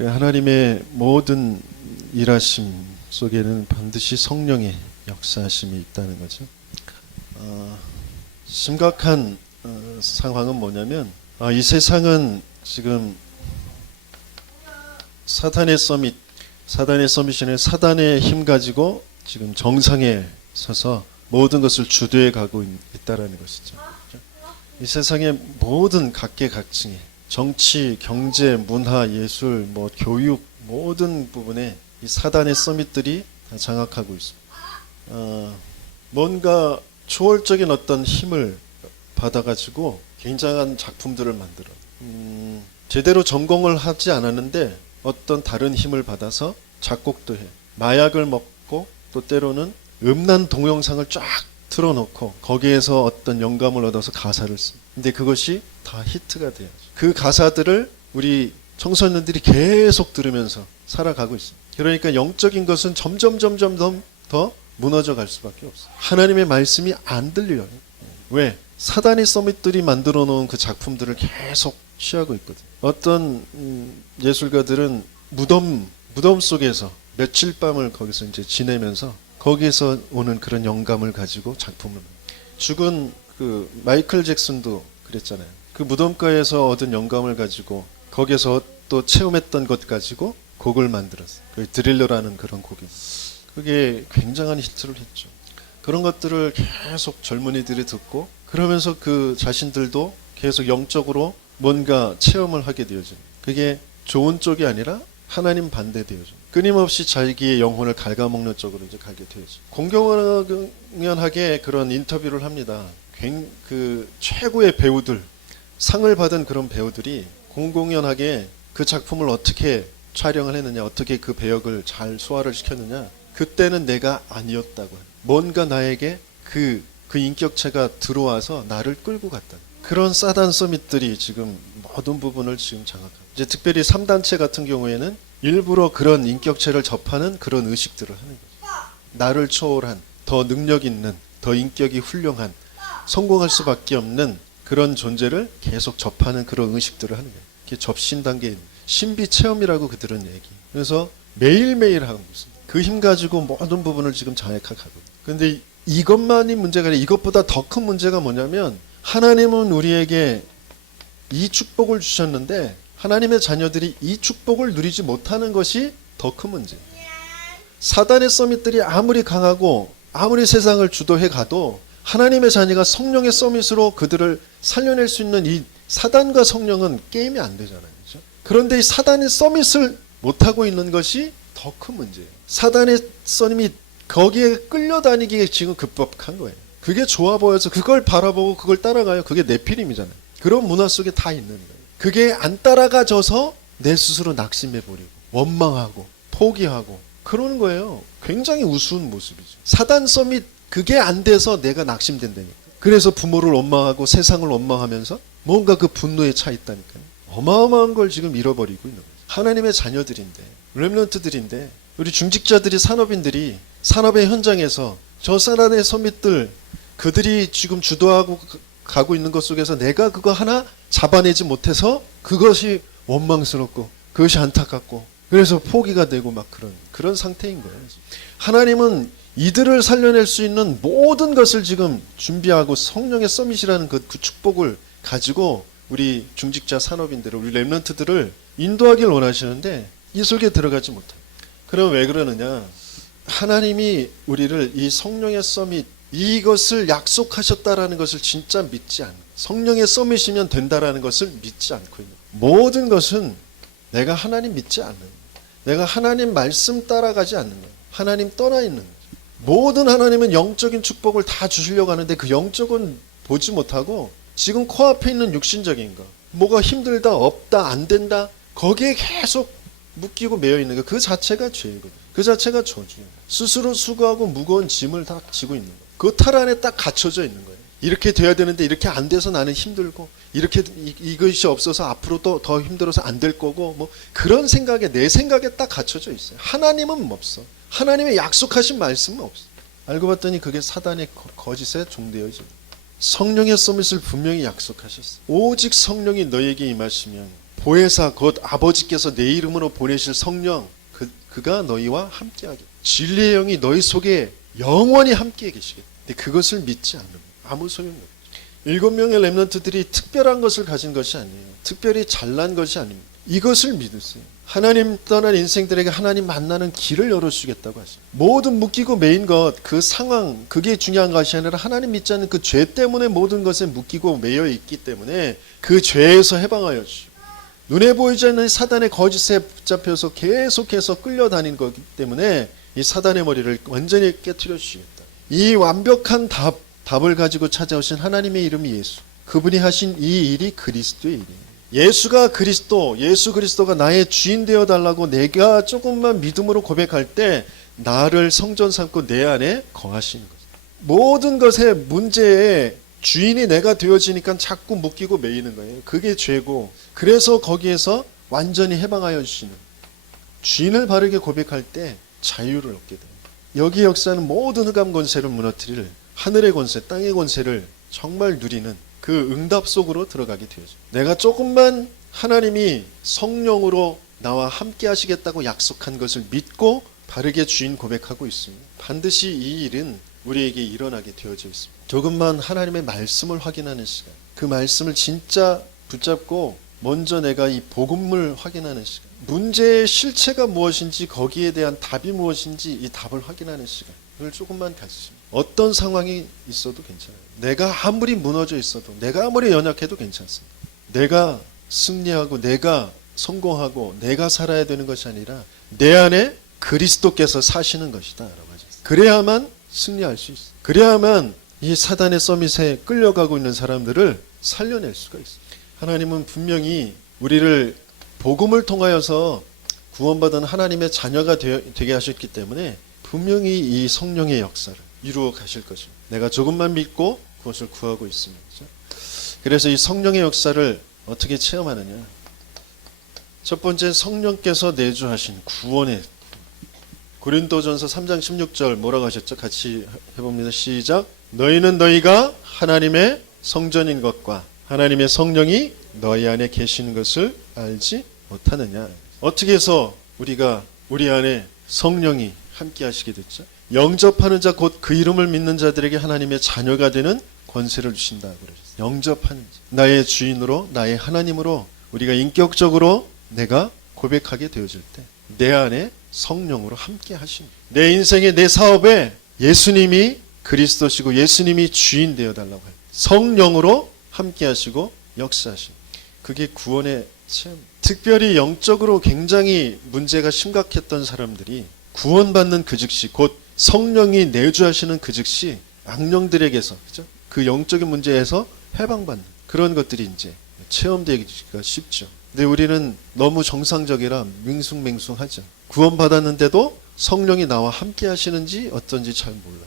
그 하나님의 모든 일하심 속에는 반드시 성령의 역사하심이 있다는 거죠. 심각한 상황은 뭐냐면 이 세상은 지금 사단의 서밋이네. 사단의 힘 가지고 지금 정상에 서서 모든 것을 주도해 가고 있다라는 것이죠. 이 세상의 모든 각계각층의 정치, 경제, 문화, 예술, 교육 모든 부분에 이 사단의 서밋들이 다 장악하고 있습니다. 뭔가 초월적인 어떤 힘을 받아가지고 굉장한 작품들을 만들어. 제대로 전공을 하지 않았는데 어떤 다른 힘을 받아서 작곡도 해. 마약을 먹고 또 때로는 음란 동영상을 쫙 틀어놓고 거기에서 어떤 영감을 얻어서 가사를 씁니다. 근데 그것이 다 히트가 돼야죠. 그 가사들을 우리 청소년들이 계속 들으면서 살아가고 있습니다. 그러니까 영적인 것은 점점 더 무너져 갈 수밖에 없어요. 하나님의 말씀이 안 들려요. 왜? 사단의 서밋들이 만들어 놓은 그 작품들을 계속 취하고 있거든요. 어떤 예술가들은 무덤 속에서 며칠 밤을 거기서 이제 지내면서 거기에서 오는 그런 영감을 가지고 작품을 죽은 그 마이클 잭슨도 그랬잖아요. 그 무덤가에서 얻은 영감을 가지고 거기에서 또 체험했던 것 가지고 곡을 만들었어요. 그 드릴러라는 그런 곡이. 그게 굉장한 히트를 했죠. 그런 것들을 계속 젊은이들이 듣고 그러면서 그 자신들도 계속 영적으로 뭔가 체험을 하게 되어져요. 그게 좋은 쪽이 아니라 하나님 반대 되어져요. 끊임없이 자기의 영혼을 갉아먹는 쪽으로 이제 가게 되어져요. 공공연하게 그런 인터뷰를 합니다. 그 최고의 배우들, 상을 받은 그런 배우들이 공공연하게 그 작품을 어떻게 촬영을 했느냐, 어떻게 그 배역을 잘 소화를 시켰느냐. 그때는 내가 아니었다고. 뭔가 나에게 그 인격체가 들어와서 나를 끌고 갔다. 그런 사단 서밋들이 지금 모든 부분을 지금 장악하고. 이제 특별히 3단체 같은 경우에는 일부러 그런 인격체를 접하는 그런 의식들을 하는 거죠. 나를 초월한, 더 능력 있는, 더 인격이 훌륭한, 성공할 수밖에 없는 그런 존재를 계속 접하는 그런 의식들을 하는 거예요. 그게 접신 단계에 신비 체험이라고 그들은 얘기. 그래서 매일매일 하고 있습니다. 그 힘 가지고 모든 부분을 지금 장악하고. 그런데 이것만이 문제가 아니라 이것보다 더 큰 문제가 뭐냐면 하나님은 우리에게 이 축복을 주셨는데 하나님의 자녀들이 이 축복을 누리지 못하는 것이 더 큰 문제예요. 사단의 서밋들이 아무리 강하고 아무리 세상을 주도해 가도 하나님의 자녀가 성령의 서밋으로 그들을 살려낼 수 있는 이 사단과 성령은 게임이 안 되잖아요. 그렇죠? 그런데 이 사단의 서밋을 못하고 있는 것이 더 큰 문제예요. 사단의 서밋이 거기에 끌려다니기에 지금 급박한 거예요. 그게 좋아 보여서 그걸 바라보고 그걸 따라가요. 그게 네피림이잖아요. 그런 문화 속에 다 있는 거예요. 그게 안 따라가져서 내 스스로 낙심해버리고 원망하고 포기하고 그러는 거예요. 굉장히 우스운 모습이죠. 사단 서밋 그게 안 돼서 내가 낙심된다니까. 그래서 부모를 원망하고 세상을 원망하면서 뭔가 그 분노에 차 있다니까요. 어마어마한 걸 지금 잃어버리고 있는 거예요. 하나님의 자녀들인데 렘넌트들인데 우리 중직자들이 산업인들이 산업의 현장에서 저 사단의 서밋들 그들이 지금 주도하고 가고 있는 것 속에서 내가 그거 하나 잡아내지 못해서 그것이 원망스럽고 그것이 안타깝고 그래서 포기가 되고 막 그런 상태인 거예요. 하나님은 이들을 살려낼 수 있는 모든 것을 지금 준비하고 성령의 서밋이라는 그 축복을 가지고 우리 중직자 산업인들을 우리 렘넌트들을 인도하길 원하시는데 이 속에 들어가지 못해요. 그럼 왜 그러느냐? 하나님이 우리를 이 성령의 서밋 이것을 약속하셨다라는 것을 진짜 믿지 않고 성령의 서밋이면 된다라는 것을 믿지 않고 있는 모든 것은 내가 하나님 믿지 않는 내가 하나님 말씀 따라가지 않는 거예요. 하나님 떠나 있는 거예요. 모든 하나님은 영적인 축복을 다 주시려고 하는데 그 영적은 보지 못하고 지금 코앞에 있는 육신적인 거 뭐가 힘들다 없다 안 된다 거기에 계속 묶이고 매여 있는 거 그 자체가 죄이거든요. 그 자체가 저주예요. 스스로 수고하고 무거운 짐을 다 지고 있는 거예요. 그 탈 안에 딱 갇혀져 있는 거예요. 이렇게 돼야 되는데 이렇게 안 돼서 나는 힘들고 이렇게 이것이 없어서 앞으로 또 더 힘들어서 안 될 거고 뭐 그런 생각에 내 생각에 딱 갇혀져 있어요. 하나님은 없어. 하나님의 약속하신 말씀은 없어. 알고 봤더니 그게 사단의 거짓에 종되어집니다. 성령의 서밋을 분명히 약속하셨어요. 오직 성령이 너에게 임하시면 보혜사 곧 아버지께서 내 이름으로 보내실 성령 그가 너희와 함께하게 진리의 영이 너희 속에 영원히 함께 계시겠다. 근데 그것을 믿지 않으면 아무 소용이 없죠. 7명의 렘넌트들이 특별한 것을 가진 것이 아니에요. 특별히 잘난 것이 아닙니다. 이것을 믿으세요. 하나님 떠난 인생들에게 하나님 만나는 길을 열어주겠다고 하죠. 모든 묶이고 매인 것, 그 상황, 그게 중요한 것이 아니라 하나님 믿지 않는 그 죄 때문에 모든 것에 묶이고 매여 있기 때문에 그 죄에서 해방하여 주시고, 눈에 보이지 않는 사단의 거짓에 붙잡혀서 계속해서 끌려다닌 거기 때문에 이 사단의 머리를 완전히 깨트려 주시겠다. 이 완벽한 답을 가지고 찾아오신 하나님의 이름이 예수. 그분이 하신 이 일이 그리스도의 일이에요. 예수가 그리스도, 예수 그리스도가 나의 주인 되어 달라고 내가 조금만 믿음으로 고백할 때 나를 성전 삼고 내 안에 거하시는 거죠. 모든 것의 문제에 주인이 내가 되어지니까 자꾸 묶이고 매이는 거예요. 그게 죄고, 그래서 거기에서 완전히 해방하여 주시는, 주인을 바르게 고백할 때 자유를 얻게 돼요. 여기 역사는 모든 흑암 권세를 무너뜨릴 하늘의 권세, 땅의 권세를 정말 누리는 그 응답 속으로 들어가게 되어져. 내가 조금만 하나님이 성령으로 나와 함께 하시겠다고 약속한 것을 믿고 바르게 주인 고백하고 있습니다. 반드시 이 일은 우리에게 일어나게 되어져 있습니다. 조금만 하나님의 말씀을 확인하는 시간, 그 말씀을 진짜 붙잡고 먼저 내가 이 복음을 확인하는 시간, 문제의 실체가 무엇인지, 거기에 대한 답이 무엇인지 이 답을 확인하는 시간, 이걸 조금만 가지시면 어떤 상황이 있어도 괜찮아요. 내가 아무리 무너져 있어도, 내가 아무리 연약해도 괜찮습니다. 내가 승리하고 내가 성공하고 내가 살아야 되는 것이 아니라 내 안에 그리스도께서 사시는 것이다 라고 하죠. 그래야만 승리할 수 있어요. 그래야만 이 사단의 서밋에 끌려가고 있는 사람들을 살려낼 수가 있어요. 하나님은 분명히 우리를 복음을 통하여서 구원받은 하나님의 자녀가 되게 하셨기 때문에 분명히 이 성령의 역사를 이루어 가실 것입니다. 내가 조금만 믿고 그것을 구하고 있습니다. 그래서 이 성령의 역사를 어떻게 체험하느냐. 첫 번째, 성령께서 내주하신 구원의, 고린도전서 3장 16절 뭐라고 하셨죠? 같이 해봅니다. 시작. 너희는 너희가 하나님의 성전인 것과 하나님의 성령이 너희 안에 계시는 것을 알지 못하느냐. 어떻게 해서 우리가 우리 안에 성령이 함께 하시게 됐죠? 영접하는 자, 곧 그 이름을 믿는 자들에게 하나님의 자녀가 되는 권세를 주신다고 그러셨어요. 영접하는 자, 나의 주인으로, 나의 하나님으로 우리가 인격적으로 내가 고백하게 되어질 때 내 안에 성령으로 함께 하신, 내 인생에, 내 사업에 예수님이 그리스도시고 예수님이 주인 되어 달라고 해요. 성령으로 함께 하시고 역사하신, 그게 구원의 체험. 특별히 영적으로 굉장히 문제가 심각했던 사람들이 구원받는 그 즉시, 곧 성령이 내주하시는 그 즉시 악령들에게서, 그죠? 그 영적인 문제에서 해방받는 그런 것들이 이제 체험되기가 쉽죠. 근데 우리는 너무 정상적이라 밍숭맹숭하죠. 구원받았는데도 성령이 나와 함께 하시는지 어떤지 잘 몰라요.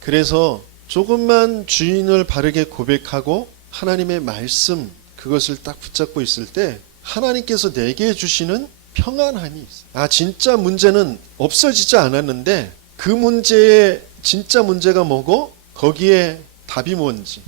그래서 조금만 주인을 바르게 고백하고 하나님의 말씀, 그것을 딱 붙잡고 있을 때 하나님께서 내게 주시는 평안함이 있어요. 진짜 문제는 없어지지 않았는데 그 문제의 진짜 문제가 뭐고 거기에 답이 뭔지,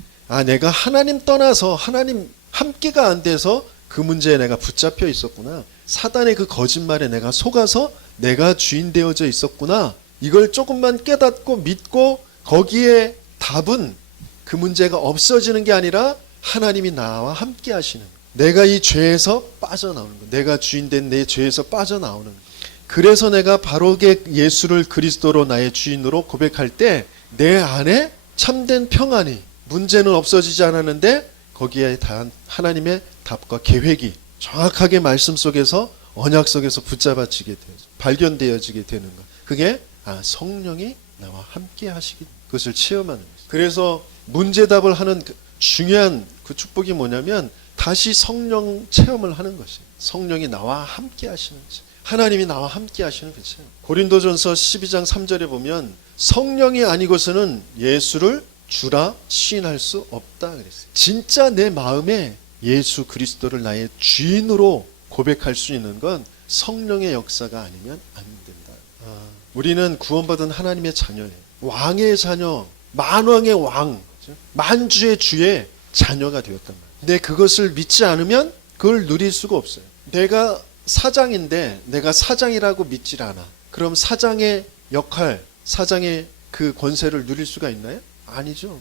내가 하나님 떠나서 하나님 함께가 안 돼서 그 문제에 내가 붙잡혀 있었구나. 사단의 그 거짓말에 내가 속아서 내가 주인 되어져 있었구나. 이걸 조금만 깨닫고 믿고 거기에 답은 그 문제가 없어지는 게 아니라 하나님이 나와 함께 하시는, 내가 이 죄에서 빠져나오는 거, 내가 주인된 내 죄에서 빠져나오는 거. 그래서 내가 바로게 예수를 그리스도로 나의 주인으로 고백할 때 내 안에 참된 평안이, 문제는 없어지지 않았는데 거기에 대한 하나님의 답과 계획이 정확하게 말씀 속에서, 언약 속에서 붙잡아지게 되죠. 발견되어지게 되는 것. 그게 성령이 나와 함께 하시기, 그것을 체험하는 거죠. 그래서 문제답을 하는 중요한 그 축복이 뭐냐면 다시 성령 체험을 하는 것이에요. 성령이 나와 함께 하시는 것, 하나님이 나와 함께 하시는 거죠. 고린도전서 12장 3절에 보면 성령이 아니고서는 예수를 주라 시인할 수 없다 그랬어요. 진짜 내 마음에 예수 그리스도를 나의 주인으로 고백할 수 있는 건 성령의 역사가 아니면 안 된다. 우리는 구원받은 하나님의 자녀예요. 왕의 자녀, 만왕의 왕, 만주의 주의 자녀가 되었단 말이에요. 근데 그것을 믿지 않으면 그걸 누릴 수가 없어요. 내가 사장인데 내가 사장이라고 믿질 않아. 그럼 사장의 역할, 사장의 그 권세를 누릴 수가 있나요? 아니죠.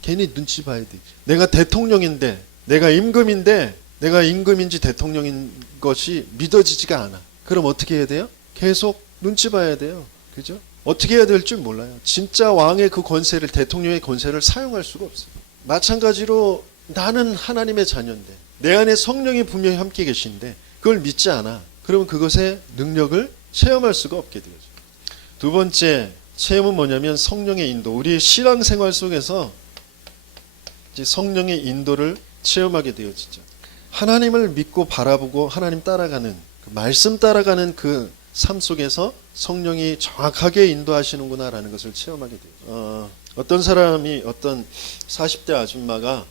괜히 눈치 봐야 되지. 내가 대통령인데, 내가 임금인데, 내가 임금인지 대통령인 것이 믿어지지가 않아. 그럼 어떻게 해야 돼요? 계속 눈치 봐야 돼요. 그죠? 어떻게 해야 될 줄 몰라요. 진짜 왕의 그 권세를, 대통령의 권세를 사용할 수가 없어요. 마찬가지로 나는 하나님의 자녀인데 내 안에 성령이 분명히 함께 계신데 그걸 믿지 않아. 그러면 그것의 능력을 체험할 수가 없게 되죠. 두 번째 체험은 뭐냐면 성령의 인도. 우리의 신앙생활 속에서 이제 성령의 인도를 체험하게 되어지죠. 하나님을 믿고 바라보고 하나님 따라가는 그 말씀 따라가는 그 삶 속에서 성령이 정확하게 인도하시는구나라는 것을 체험하게 돼요. 어떤 사람이 어떤 40대 아줌마가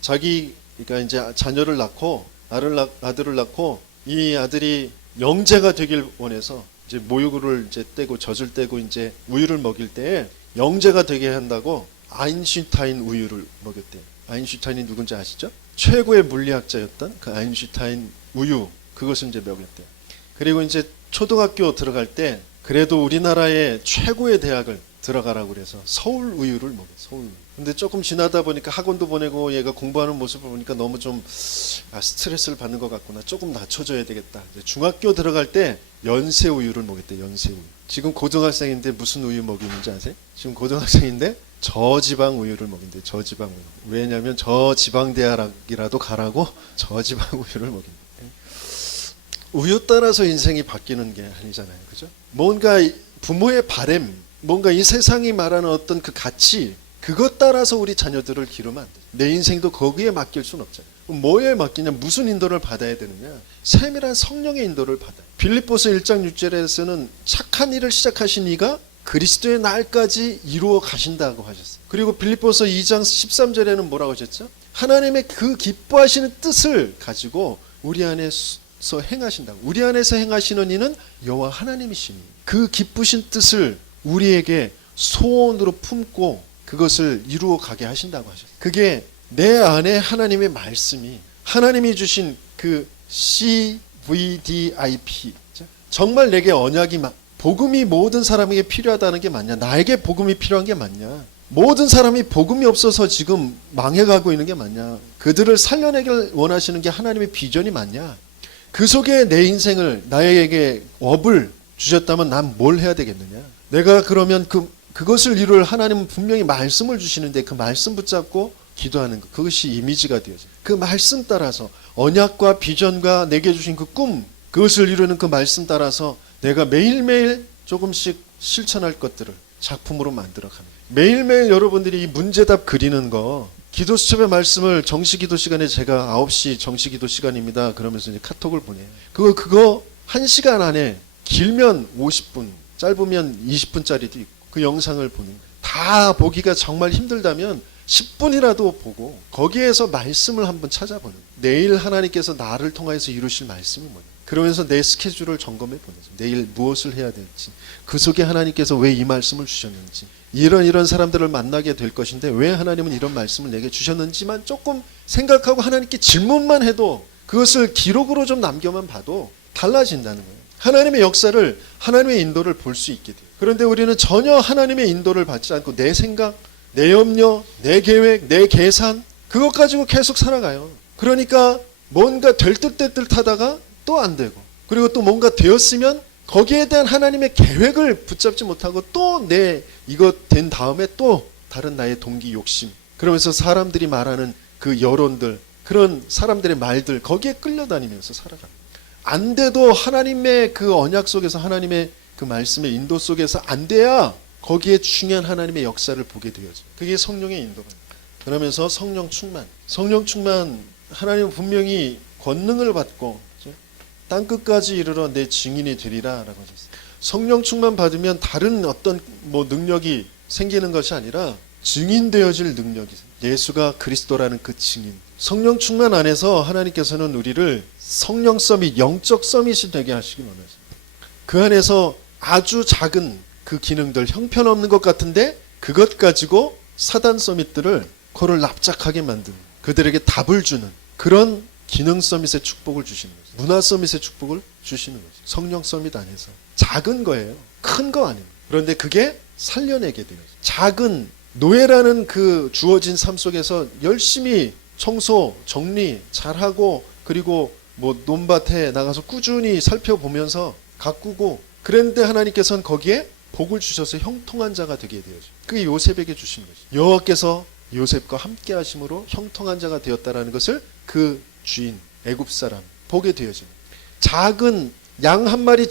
자기가 이제 자녀를 낳고 아들을 낳고 이 아들이 영재가 되길 원해서 이제 모유를 이제 떼고 젖을 떼고 이제 우유를 먹일 때에 영재가 되게 한다고 아인슈타인 우유를 먹였대요. 아인슈타인이 누군지 아시죠? 최고의 물리학자였던 그 아인슈타인 우유, 그것을 이제 먹였대요. 그리고 이제 초등학교 들어갈 때 그래도 우리나라의 최고의 대학을 들어가라고 그래서 서울 우유를 먹여요. 서울 우유. 근데 조금 지나다 보니까 학원도 보내고 얘가 공부하는 모습을 보니까 너무 좀 스트레스를 받는 것 같구나. 조금 낮춰줘야 되겠다. 이제 중학교 들어갈 때 연세 우유를 먹였대. 연세 우유. 지금 고등학생인데 무슨 우유 먹이는지 아세요? 지금 고등학생인데 저지방 우유를 먹인대. 저지방 우유. 왜냐하면 저지방 대학이라도 가라고 저지방 우유를 먹인대. 우유 따라서 인생이 바뀌는 게 아니잖아요. 그죠? 뭔가 부모의 바램, 뭔가 이 세상이 말하는 어떤 그 가치, 그것 따라서 우리 자녀들을 기르면 안 돼요. 내 인생도 거기에 맡길 수는 없잖아요. 뭐에 맡기냐? 무슨 인도를 받아야 되느냐? 세밀한 성령의 인도를 받아요. 빌립보서 1장 6절에서는 착한 일을 시작하신 이가 그리스도의 날까지 이루어 가신다고 하셨어요. 그리고 빌립보서 2장 13절에는 뭐라고 하셨죠? 하나님의 그 기뻐하시는 뜻을 가지고 우리 안에서 행하신다고. 우리 안에서 행하시는 이는 여호와 하나님이시니 그 기쁘신 뜻을 우리에게 소원으로 품고 그것을 이루어 가게 하신다고 하셨어요. 그게 내 안에 하나님의 말씀이 하나님이 주신 그 CVDIP 정말 내게 언약이 복음이 모든 사람에게 필요하다는 게 맞냐? 나에게 복음이 필요한 게 맞냐? 모든 사람이 복음이 없어서 지금 망해가고 있는 게 맞냐? 그들을 살려내길 원하시는 게 하나님의 비전이 맞냐? 그 속에 내 인생을 나에게 업을 주셨다면 난 뭘 해야 되겠느냐? 내가 그러면 그것을 이룰 하나님은 분명히 말씀을 주시는데 그 말씀 붙잡고 기도하는 것, 그것이 이미지가 되어져요. 그 말씀 따라서 언약과 비전과 내게 주신 그 꿈, 그것을 이루는 그 말씀 따라서 내가 매일매일 조금씩 실천할 것들을 작품으로 만들어가는 거예요. 매일매일 여러분들이 이 문제답 그리는 거, 기도 수첩의 말씀을 정시기도 시간에 제가 9시 정시기도 시간입니다. 그러면서 이제 카톡을 보내요. 그거 1시간 안에 길면 50분, 짧으면 20분짜리도 있고 그 영상을 보는 거예요. 다 보기가 정말 힘들다면 10분이라도 보고 거기에서 말씀을 한번 찾아보는 거예요. 내일 하나님께서 나를 통해서 이루실 말씀이 뭐냐. 그러면서 내 스케줄을 점검해 보내죠. 내일 무엇을 해야 될지, 그 속에 하나님께서 왜 이 말씀을 주셨는지, 이런 사람들을 만나게 될 것인데 왜 하나님은 이런 말씀을 내게 주셨는지만 조금 생각하고 하나님께 질문만 해도 그것을 기록으로 좀 남겨만 봐도 달라진다는 거예요. 하나님의 역사를, 하나님의 인도를 볼 수 있게 돼요. 그런데 우리는 전혀 하나님의 인도를 받지 않고 내 생각, 내 염려, 내 계획, 내 계산, 그것 가지고 계속 살아가요. 그러니까 뭔가 될 듯 될 듯 하다가 또 안 되고, 그리고 또 뭔가 되었으면 거기에 대한 하나님의 계획을 붙잡지 못하고 또 이거 된 다음에 또 다른 나의 동기 욕심, 그러면서 사람들이 말하는 그 여론들, 그런 사람들의 말들, 거기에 끌려다니면서 살아갑니다. 안 돼도 하나님의 그 언약 속에서, 하나님의 그 말씀의 인도 속에서 안 돼야 거기에 중요한 하나님의 역사를 보게 되어져요. 그게 성령의 인도입니다. 그러면서 성령 충만, 하나님은 분명히 권능을 받고 땅끝까지 이르러 내 증인이 되리라 라고 하셨어요. 성령 충만 받으면 다른 어떤 능력이 생기는 것이 아니라 증인되어질 능력이, 예수가 그리스도라는 그 증인. 성령 충만 안에서 하나님께서는 우리를 성령 서밋, 영적 서밋이 되게 하시기 원하십니다. 그 안에서 아주 작은 그 기능들, 형편없는 것 같은데 그것 가지고 사단 서밋들을 그를 납작하게 만드는, 그들에게 답을 주는 그런 기능 서밋의 축복을 주시는 거죠. 문화 서밋의 축복을 주시는 거죠. 성령 서밋 안에서. 작은 거예요. 큰 거 아닙니다. 그런데 그게 살려내게 돼요. 작은 노예라는 그 주어진 삶 속에서 열심히 청소, 정리 잘하고 그리고 뭐 논밭에 나가서 꾸준히 살펴보면서 가꾸고 그런데 하나님께서는 거기에 복을 주셔서 형통한 자가 되게 되어요. 그게 요셉에게 주신 거죠. 여호와께서 요셉과 함께 하심으로 형통한 자가 되었다라는 것을 그 주인 애굽 사람 보게 되어집니다. 작은 양 한 마리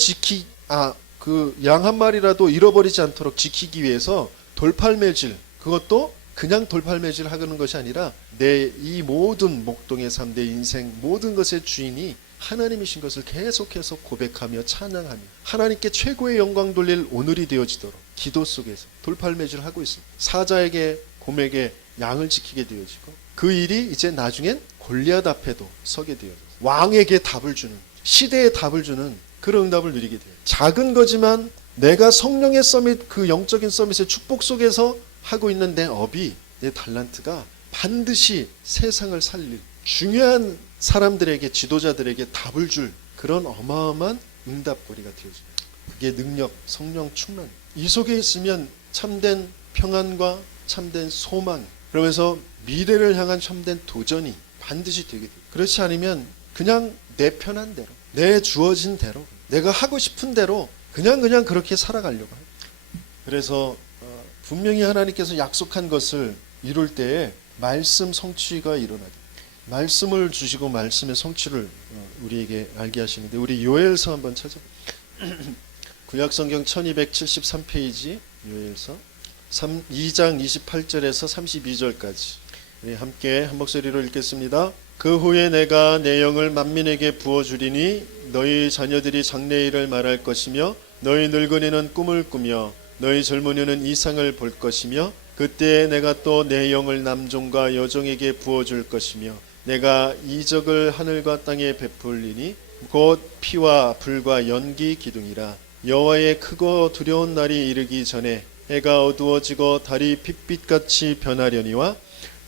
그 양 한 마리라도 잃어버리지 않도록 지키기 위해서 돌팔매질, 그것도 그냥 돌팔매질 하는 것이 아니라 내 이 모든 목동의 삶, 내 인생 모든 것의 주인이 하나님이신 것을 계속해서 고백하며 찬양하며 하나님께 최고의 영광 돌릴 오늘이 되어지도록 기도 속에서 돌팔매질 하고 있습니다. 사자에게 곰에게 양을 지키게 되어지고 그 일이 이제 나중엔 골리앗 앞에도 서게 되어져요. 왕에게 답을 주는, 시대에 답을 주는 그런 응답을 누리게 돼요. 작은 거지만 내가 성령의 서밋, 그 영적인 서밋의 축복 속에서 하고 있는 내 업이, 내 달란트가 반드시 세상을 살릴 중요한 사람들에게, 지도자들에게 답을 줄 그런 어마어마한 응답거리가 되어집니다. 그게 능력, 성령 충만. 이 속에 있으면 참된 평안과 참된 소망, 그러면서 미래를 향한 참된 도전이 반드시 되게 돼요. 그렇지 않으면 그냥 내 편한 대로, 내 주어진 대로, 내가 하고 싶은 대로 그냥 그렇게 살아가려고 해요. 그래서 분명히 하나님께서 약속한 것을 이룰 때에 말씀 성취가 일어나게, 말씀을 주시고 말씀의 성취를 우리에게 알게 하시는데, 우리 요엘서 한번 찾아볼게요. 구약성경 1273페이지 요엘서 2장 28절에서 32절까지 우리 함께 한 목소리로 읽겠습니다. 그 후에 내가 내 영을 만민에게 부어주리니 너희 자녀들이 장래일을 말할 것이며 너희 늙은이는 꿈을 꾸며 너희 젊은이는 이상을 볼 것이며 그때 내가 또 내 영을 남종과 여종에게 부어줄 것이며 내가 이적을 하늘과 땅에 베풀리니 곧 피와 불과 연기 기둥이라. 여호와의 크고 두려운 날이 이르기 전에 해가 어두워지고 달이 핏빛같이 변하려니와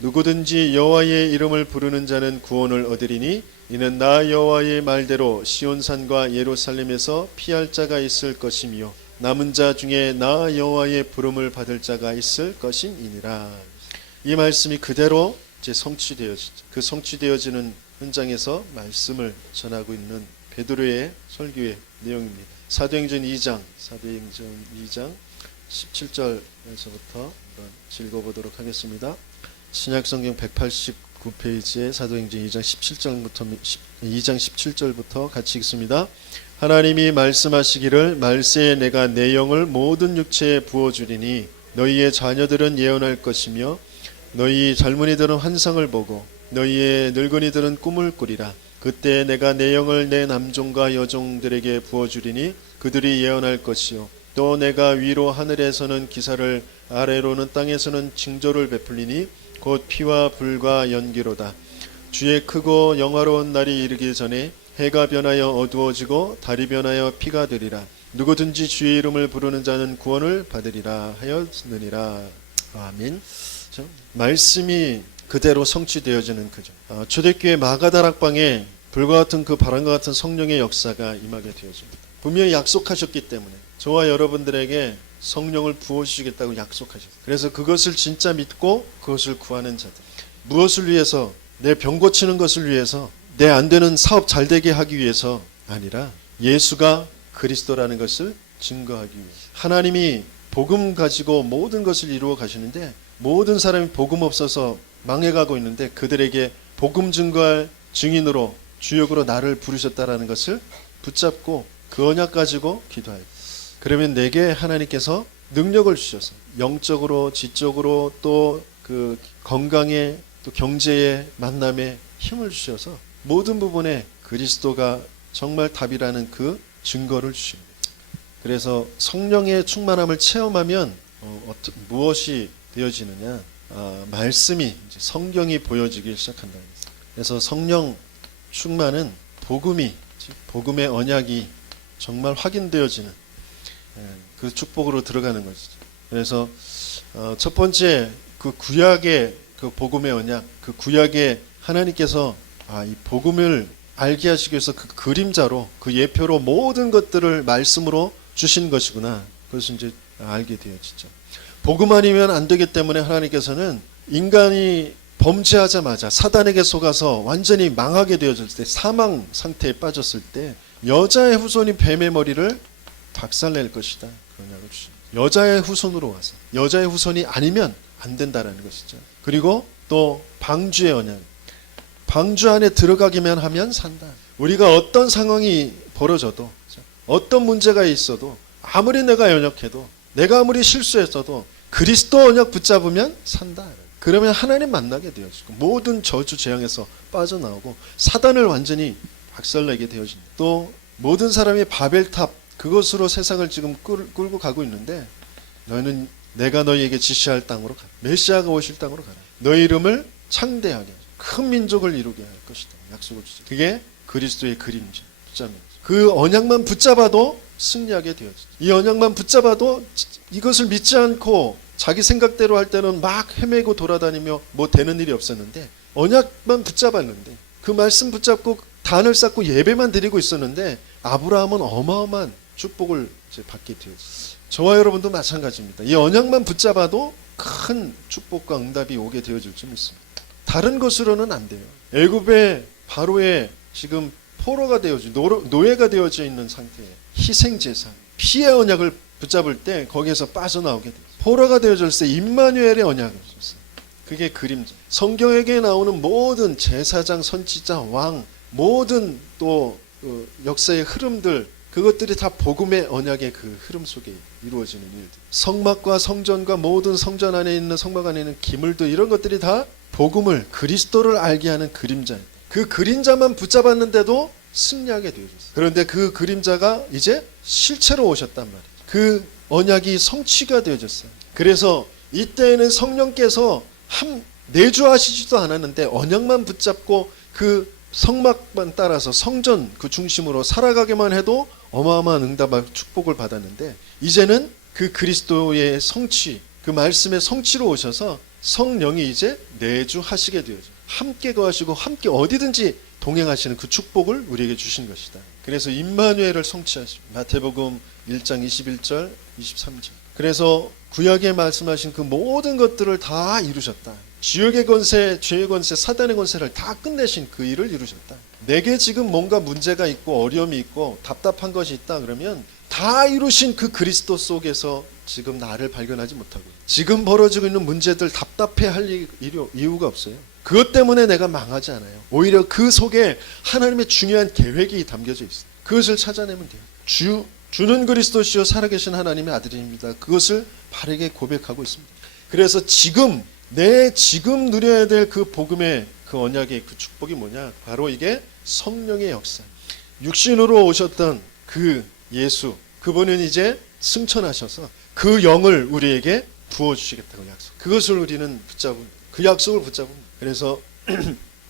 누구든지 여호와의 이름을 부르는 자는 구원을 얻으리니 이는 나 여호와의 말대로 시온산과 예루살렘에서 피할 자가 있을 것이며 남은 자 중에 나 여호와의 부름을 받을 자가 있을 것임이니라. 이 말씀이 그대로 이제 성취되어지죠. 그 성취되어지는 현장에서 말씀을 전하고 있는 베드로의 설교의 내용입니다. 사도행전 2장 17절에서부터 한번 읽어보도록 하겠습니다. 신약성경 189페이지에 사도행전 2장 17절부터 같이 읽습니다. 하나님이 말씀하시기를 말세에 내가 내 영을 모든 육체에 부어주리니 너희의 자녀들은 예언할 것이며 너희 젊은이들은 환상을 보고 너희의 늙은이들은 꿈을 꾸리라. 그때 내가 내 영을 내 남종과 여종들에게 부어주리니 그들이 예언할 것이요 또 내가 위로 하늘에서는 기사를 아래로는 땅에서는 징조를 베풀리니 곧 피와 불과 연기로다. 주의 크고 영화로운 날이 이르기 전에 해가 변하여 어두워지고 달이 변하여 피가 되리라. 누구든지 주의 이름을 부르는 자는 구원을 받으리라 하였느니라. 아멘. 말씀이 그대로 성취되어지는 거죠. 초대교회 마가다락방에 불과 같은 그 바람과 같은 성령의 역사가 임하게 되어집니다. 분명히 약속하셨기 때문에 저와 여러분들에게 성령을 부어주시겠다고 약속하셨어요. 그래서 그것을 진짜 믿고 그것을 구하는 자들, 무엇을 위해서? 내 병 고치는 것을 위해서, 내 안 되는 사업 잘 되게 하기 위해서 아니라 예수가 그리스도라는 것을 증거하기 위해서. 하나님이 복음 가지고 모든 것을 이루어 가시는데 모든 사람이 복음 없어서 망해가고 있는데 그들에게 복음 증거할 증인으로 주역으로 나를 부르셨다라는 것을 붙잡고 그 언약 가지고 기도해요. 그러면 내게 하나님께서 능력을 주셔서 영적으로, 지적으로, 또 그 건강에, 또 경제에, 만남에 힘을 주셔서 모든 부분에 그리스도가 정말 답이라는 그 증거를 주십니다. 그래서 성령의 충만함을 체험하면 무엇이 되어지느냐? 말씀이, 이제 성경이 보여지기 시작한다는 거예요. 그래서 성령 충만은 복음의 언약이 정말 확인되어지는 그 축복으로 들어가는 것이죠. 그래서 첫 번째 그 구약의 그 복음의 언약, 그 구약에 하나님께서 이 복음을 알게 하시기 위해서 그 그림자로, 그 예표로 모든 것들을 말씀으로 주신 것이구나. 그것을 이제 알게 되어지죠. 복음 아니면 안 되기 때문에 하나님께서는 인간이 범죄하자마자 사단에게 속아서 완전히 망하게 되어질 때, 사망 상태에 빠졌을 때 여자의 후손이 뱀의 머리를 박살낼 것이다. 그런 약을 주십니다. 여자의 후손으로 와서, 여자의 후손이 아니면 안 된다라는 것이죠. 그리고 또 방주의 언약, 방주 안에 들어가기만 하면 산다. 우리가 어떤 상황이 벌어져도, 어떤 문제가 있어도, 아무리 내가 연약해도, 내가 아무리 실수했어도 그리스도 언약 붙잡으면 산다. 그러면 하나님 만나게 되어지고 모든 저주 재앙에서 빠져나오고 사단을 완전히 박살내게 되어진다. 또 모든 사람이 바벨탑, 그것으로 세상을 지금 끌고 가고 있는데, 너희는 내가 너희에게 지시할 땅으로 가라. 메시아가 오실 땅으로 가라. 너희 이름을 창대하게, 큰 민족을 이루게 할 것이다. 약속을 주죠. 그게 그리스도의 그림자, 붙잡는 거죠. 그 언약만 붙잡아도 승리하게 되어지죠. 이 언약만 붙잡아도 이것을 믿지 않고 자기 생각대로 할 때는 막 헤매고 돌아다니며 뭐 되는 일이 없었는데, 언약만 붙잡았는데, 그 말씀 붙잡고 단을 쌓고 예배만 드리고 있었는데 아브라함은 어마어마한 축복을 이제 받게 되었어요. 저와 여러분도 마찬가지입니다. 이 언약만 붙잡아도 큰 축복과 응답이 오게 되어질 줄 믿습니다. 다른 것으로는 안 돼요. 애굽의 바로의 지금 포로가 되어진, 노예가 되어져 있는 상태에 희생제사, 피의 언약을 붙잡을 때 거기에서 빠져나오게 돼요. 포로가 되어질 때 임마누엘의 언약을 줬어요. 그게 그림자. 성경에게 나오는 모든 제사장, 선지자, 왕, 모든 또 역사의 흐름들, 그것들이 다 복음의 언약의 그 흐름 속에 이루어지는 일들. 성막과 성전과 모든 성전 안에 있는, 성막 안에 있는 기물들, 이런 것들이 다 복음을, 그리스도를 알게 하는 그림자예요. 그 그림자만 붙잡았는데도 승리하게 되어졌어요. 그런데 그 그림자가 이제 실체로 오셨단 말이에요. 그 언약이 성취가 되어졌어요. 그래서 이때에는 성령께서 내주하시지도 않았는데 언약만 붙잡고 그 성막만 따라서 성전 그 중심으로 살아가기만 해도 어마어마한 응답과 축복을 받았는데, 이제는 그 그리스도의 성취, 그 말씀의 성취로 오셔서 성령이 이제 내주하시게 되어져, 함께 거하시고 함께 어디든지 동행하시는 그 축복을 우리에게 주신 것이다. 그래서 임마누엘을 성취하십니다. 마태복음 1장 21절 23절. 그래서 구약에 말씀하신 그 모든 것들을 다 이루셨다. 지옥의 권세, 죄의 권세, 사단의 권세를 다 끝내신 그 일을 이루셨다. 내게 지금 뭔가 문제가 있고 어려움이 있고 답답한 것이 있다 그러면 다 이루신 그 그리스도 속에서 지금 나를 발견하지 못하고, 지금 벌어지고 있는 문제들 답답해할 이유가 없어요. 그것 때문에 내가 망하지 않아요. 오히려 그 속에 하나님의 중요한 계획이 담겨져 있어요. 그것을 찾아내면 돼요. 주는 그리스도시요 살아계신 하나님의 아들입니다. 그것을 바르게 고백하고 있습니다. 그래서 지금 누려야 될 그 복음의 그 언약의 그 축복이 뭐냐? 바로 이게 성령의 역사. 육신으로 오셨던 그 예수, 그분은 이제 승천하셔서 그 영을 우리에게 부어주시겠다고 약속. 그것을 우리는 그 약속을 붙잡은. 그래서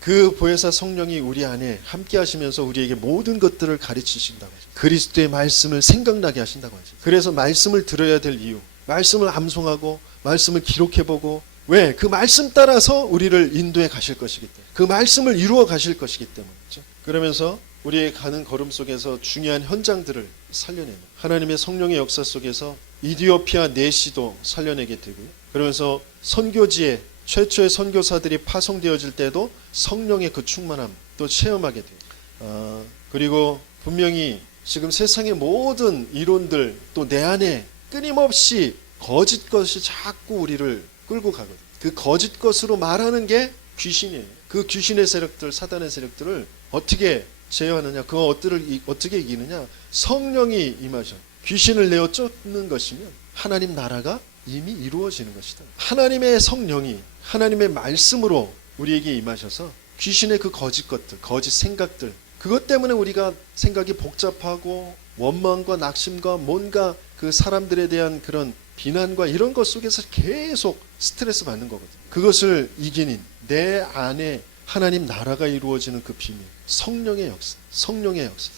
그 보혜사 성령이 우리 안에 함께 하시면서 우리에게 모든 것들을 가르치신다고 하죠. 그리스도의 말씀을 생각나게 하신다고 하죠. 그래서 말씀을 들어야 될 이유, 말씀을 암송하고 말씀을 기록해보고, 왜? 그 말씀 따라서 우리를 인도해 가실 것이기 때문에, 그 말씀을 이루어 가실 것이기 때문이죠. 그러면서 우리의 가는 걸음 속에서 중요한 현장들을 살려내는 하나님의 성령의 역사 속에서 이디오피아 내시도 살려내게 되고요. 그러면서 선교지에 최초의 선교사들이 파송되어질 때도 성령의 그 충만함 또 체험하게 돼요. 그리고 분명히 지금 세상의 모든 이론들, 또 내 안에 끊임없이 거짓 것이 자꾸 우리를 끌고 가거든요. 그 거짓 것으로 말하는 게 귀신이에요. 그 귀신의 세력들, 사단의 세력들을 어떻게 제어하느냐, 그것들을 어떻게 이기느냐? 성령이 임하셔 귀신을 내어 쫓는 것이면 하나님 나라가 이미 이루어지는 것이다. 하나님의 성령이 하나님의 말씀으로 우리에게 임하셔서 귀신의 그 거짓 것들, 거짓 생각들, 그것 때문에 우리가 생각이 복잡하고 원망과 낙심과 뭔가 그 사람들에 대한 그런 비난과 이런 것 속에서 계속 스트레스 받는 거거든요. 그것을 이기는 내 안에 하나님 나라가 이루어지는 그 비밀, 성령의 역사, 성령의 역사,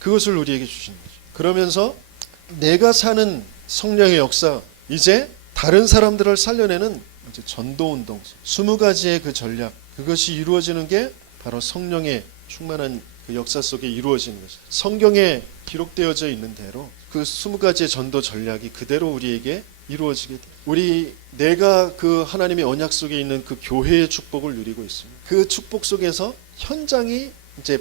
그것을 우리에게 주시는 거죠. 그러면서 내가 사는 성령의 역사, 이제 다른 사람들을 살려내는 이제 전도운동, 20가지의 그 전략, 그것이 이루어지는 게 바로 성령의 충만한 그 역사 속에 이루어지는 것입니다. 성경에 기록되어져 있는 대로 그 20가지의 전도 전략이 그대로 우리에게 이루어지게 돼요. 내가 그 하나님의 언약 속에 있는 그 교회의 축복을 누리고 있습니다. 그 축복 속에서 현장이 이제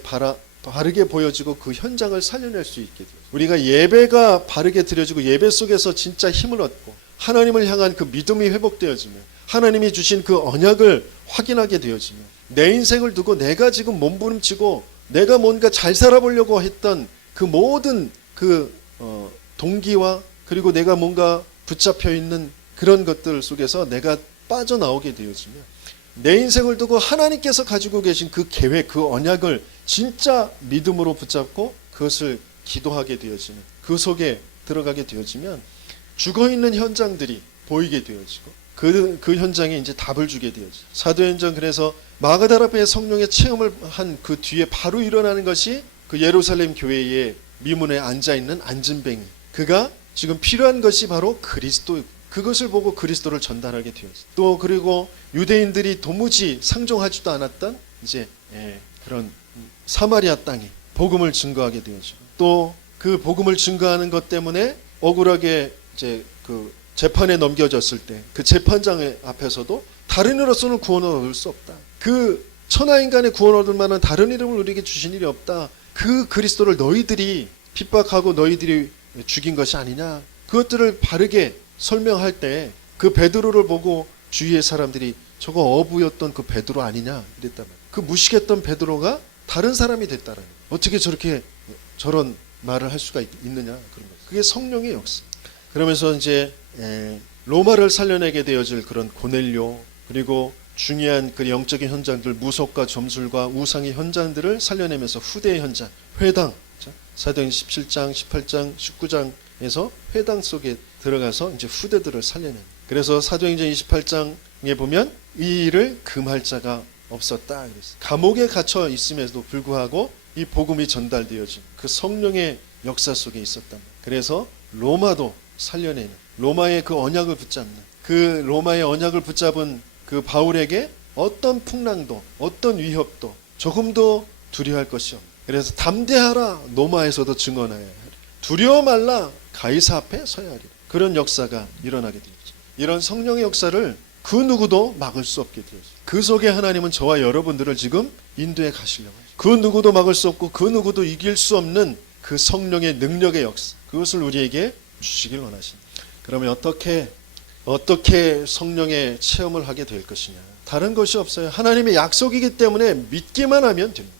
바르게 보여지고 그 현장을 살려낼 수 있게 돼요. 우리가 예배가 바르게 드려지고 예배 속에서 진짜 힘을 얻고 하나님을 향한 그 믿음이 회복되어지면 하나님이 주신 그 언약을 확인하게 되어지면 내 인생을 두고 내가 지금 몸부림치고 내가 뭔가 잘 살아보려고 했던 그 모든 그 동기와 그리고 내가 뭔가 붙잡혀 있는 그런 것들 속에서 내가 빠져나오게 되어지면 내 인생을 두고 하나님께서 가지고 계신 그 계획, 그 언약을 진짜 믿음으로 붙잡고 그것을 기도하게 되어지면 그 속에 들어가게 되어지면 죽어있는 현장들이 보이게 되어지고 그 현장에 이제 답을 주게 되어지죠. 사도행전 그래서 마가다라의 성령의 체험을 한 그 뒤에 바로 일어나는 것이 그 예루살렘 교회의 미문에 앉아있는 안진뱅이, 그가 지금 필요한 것이 바로 그리스도이고 그것을 보고 그리스도를 전달하게 되었어요. 또 그리고 유대인들이 도무지 상종하지도 않았던 이제 그런 사마리아 땅에 복음을 증거하게 되었죠. 또 그 복음을 증거하는 것 때문에 억울하게 이제 그 재판에 넘겨졌을 때 그 재판장 앞에서도 다른 이로서는 구원을 얻을 수 없다. 그 천하인간의 구원 얻을 만한 다른 이름을 우리에게 주신 일이 없다. 그 그리스도를 너희들이 핍박하고 너희들이 죽인 것이 아니냐. 그것들을 바르게 설명할 때 그 베드로를 보고 주위의 사람들이 저거 어부였던 그 베드로 아니냐 이랬단 말이에요. 그 무식했던 베드로가 다른 사람이 됐다라는 거예요. 어떻게 저렇게 저런 말을 할 수가 있느냐 그런 거예요. 그게 성령의 역사. 그러면서 이제 로마를 살려내게 되어질 그런 고넬료 그리고 중요한 그 영적인 현장들 무속과 점술과 우상의 현장들을 살려내면서 후대의 현장 회당 사도행전 17장 18장 19장에서 회당 속에 들어가서 이제 후대들을 살려낸. 그래서 사도행전 28장에 보면 이 일을 금할 자가 없었다 그랬어요. 감옥에 갇혀 있음에도 불구하고 이 복음이 전달되어진 그 성령의 역사 속에 있었단 말이에요. 그래서 로마도 살려내는 로마의 그 언약을 붙잡는 그 로마의 언약을 붙잡은 그 바울에게 어떤 풍랑도 어떤 위협도 조금도 두려워할 것이 없는. 그래서 담대하라 로마에서도 증언하여야 하리. 두려워 말라 가이사 앞에 서야 하리. 그런 역사가 일어나게 되었죠. 이런 성령의 역사를 그 누구도 막을 수 없게 되었죠. 그 속에 하나님은 저와 여러분들을 지금 인도해 가시려고 하죠. 그 누구도 막을 수 없고 그 누구도 이길 수 없는 그 성령의 능력의 역사, 그것을 우리에게 주시길 원하십니다. 그러면 어떻게 성령의 체험을 하게 될 것이냐. 다른 것이 없어요. 하나님의 약속이기 때문에 믿기만 하면 됩니다.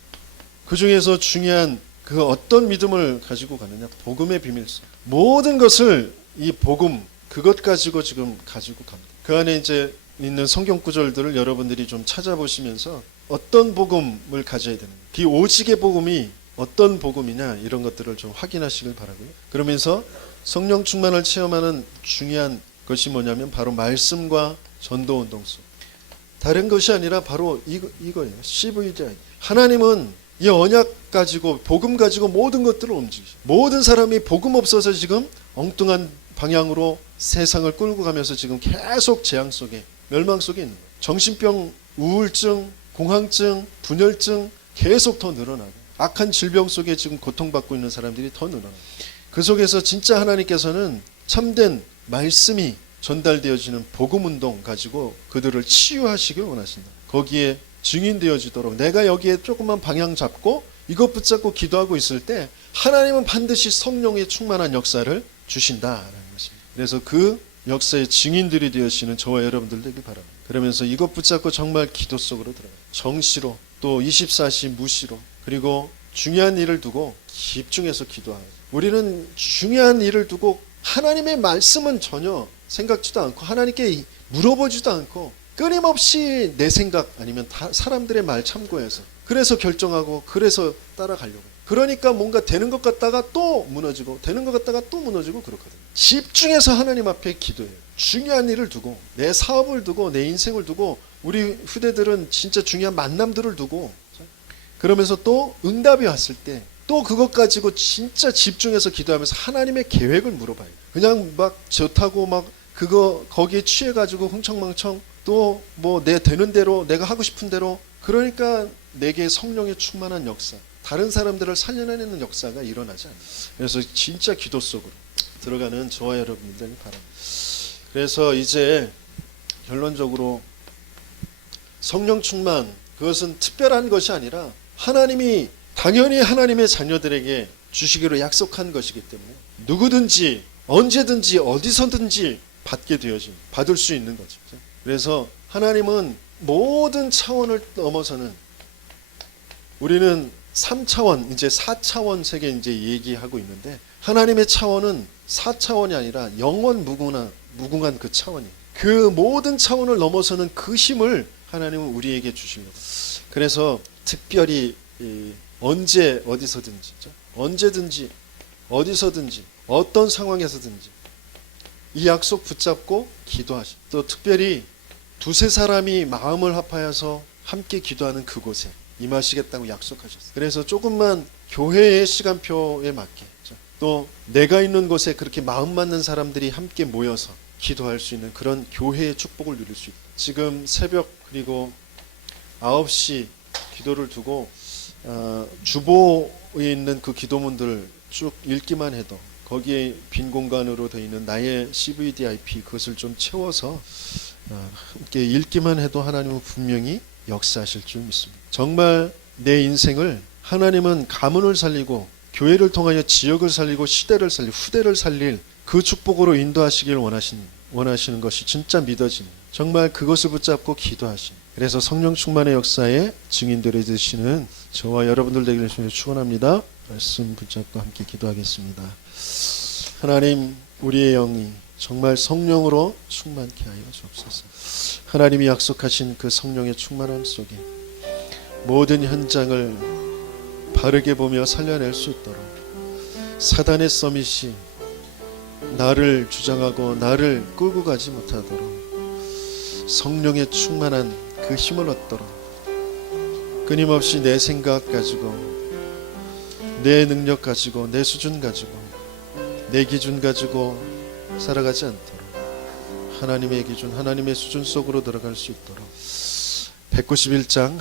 그 중에서 중요한 그 어떤 믿음을 가지고 가느냐. 복음의 비밀성. 모든 것을 이 복음 그것 가지고 지금 가지고 갑니다. 그 안에 이제 있는 성경 구절들을 여러분들이 좀 찾아보시면서 어떤 복음을 가져야 되는가. 그 오직의 복음이 어떤 복음이냐 이런 것들을 좀 확인하시길 바라고요. 그러면서 성령 충만을 체험하는 중요한 것이 뭐냐면 바로 말씀과 전도운동 속. 다른 것이 아니라 바로 이거예요. CVJ. 하나님은 이 언약 가지고 복음 가지고 모든 것들을 움직이죠. 모든 사람이 복음 없어서 지금 엉뚱한 방향으로 세상을 끌고 가면서 지금 계속 재앙 속에 멸망 속에 있는 거예요. 정신병, 우울증, 공황증, 분열증 계속 더 늘어나고 악한 질병 속에 지금 고통받고 있는 사람들이 더 늘어나고 그 속에서 진짜 하나님께서는 참된 말씀이 전달되어지는 복음운동 가지고 그들을 치유하시길 원하신다. 거기에 증인되어지도록 내가 여기에 조금만 방향 잡고 이것 붙잡고 기도하고 있을 때 하나님은 반드시 성령의 충만한 역사를 주신다라는 것입니다. 그래서 그 역사의 증인들이 되어지는 저와 여러분들 되길 바랍니다. 그러면서 이것 붙잡고 정말 기도 속으로 들어가요. 정시로 또 24시 무시로 그리고 중요한 일을 두고 집중해서 기도하요. 우리는 중요한 일을 두고 하나님의 말씀은 전혀 생각지도 않고 하나님께 물어보지도 않고 끊임없이 내 생각 아니면 사람들의 말 참고해서 그래서 결정하고 그래서 따라가려고 해요. 그러니까 뭔가 되는 것 같다가 또 무너지고 되는 것 같다가 또 무너지고 그렇거든요. 집중해서 하나님 앞에 기도해요. 중요한 일을 두고 내 사업을 두고 내 인생을 두고 우리 후대들은 진짜 중요한 만남들을 두고 그러면서 또 응답이 왔을 때 또 그것 가지고 진짜 집중해서 기도하면서 하나님의 계획을 물어봐요. 그냥 막 좋다고 막 그거 거기에 취해가지고 흥청망청 또 뭐 내 되는 대로 내가 하고 싶은 대로 그러니까 내게 성령의 충만한 역사, 다른 사람들을 살려내는 역사가 일어나지 않아요. 그래서 진짜 기도 속으로 들어가는 저와 여러분들 바랍니다. 그래서 이제 결론적으로 성령 충만, 그것은 특별한 것이 아니라 하나님이 당연히 하나님의 자녀들에게 주시기로 약속한 것이기 때문에 누구든지 언제든지 어디서든지 받게 되어진, 받을 수 있는 거죠. 그래서 하나님은 모든 차원을 넘어서는, 우리는 3차원, 이제 4차원 세계 이제 얘기하고 있는데, 하나님의 차원은 4차원이 아니라 영원 무궁한 그 차원이에요. 그 모든 차원을 넘어서는 그 힘을 하나님은 우리에게 주십니다. 그래서 특별히 언제 어디서든지, 언제든지 어디서든지 어떤 상황에서든지 이 약속 붙잡고 기도하시. 또 특별히 두세 사람이 마음을 합하여서 함께 기도하는 그곳에 임하시겠다고 약속하셨어요. 그래서 조금만 교회의 시간표에 맞게, 또 내가 있는 곳에 그렇게 마음 맞는 사람들이 함께 모여서 기도할 수 있는 그런 교회의 축복을 누릴 수 있다. 지금 새벽 그리고 9시 기도를 두고 주보에 있는 그 기도문들을 쭉 읽기만 해도, 거기에 빈 공간으로 되어 있는 나의 CVDIP 그것을 좀 채워서 함께 읽기만 해도 하나님은 분명히 역사하실 줄 믿습니다. 정말 내 인생을 하나님은 가문을 살리고 교회를 통하여 지역을 살리고 시대를 살리고 후대를 살릴 그 축복으로 인도하시길 원하시는 것이 진짜 믿어지는, 정말 그것을 붙잡고 기도하시는, 그래서 성령 충만의 역사에 증인들이 되시는 저와 여러분들 되기를 축원합니다. 말씀 붙잡고 함께 기도하겠습니다. 하나님, 우리의 영이 정말 성령으로 충만케 하여 주옵소서. 하나님이 약속하신 그 성령의 충만함 속에 모든 현장을 바르게 보며 살려낼 수 있도록, 사단의 서밋이 나를 주장하고 나를 끌고 가지 못하도록 성령의 충만한 그 힘을 얻도록, 끊임없이 내 생각 가지고, 내 능력 가지고, 내 수준 가지고, 내 기준 가지고 살아가지 않도록 하나님의 기준, 하나님의 수준 속으로 들어갈 수 있도록 191장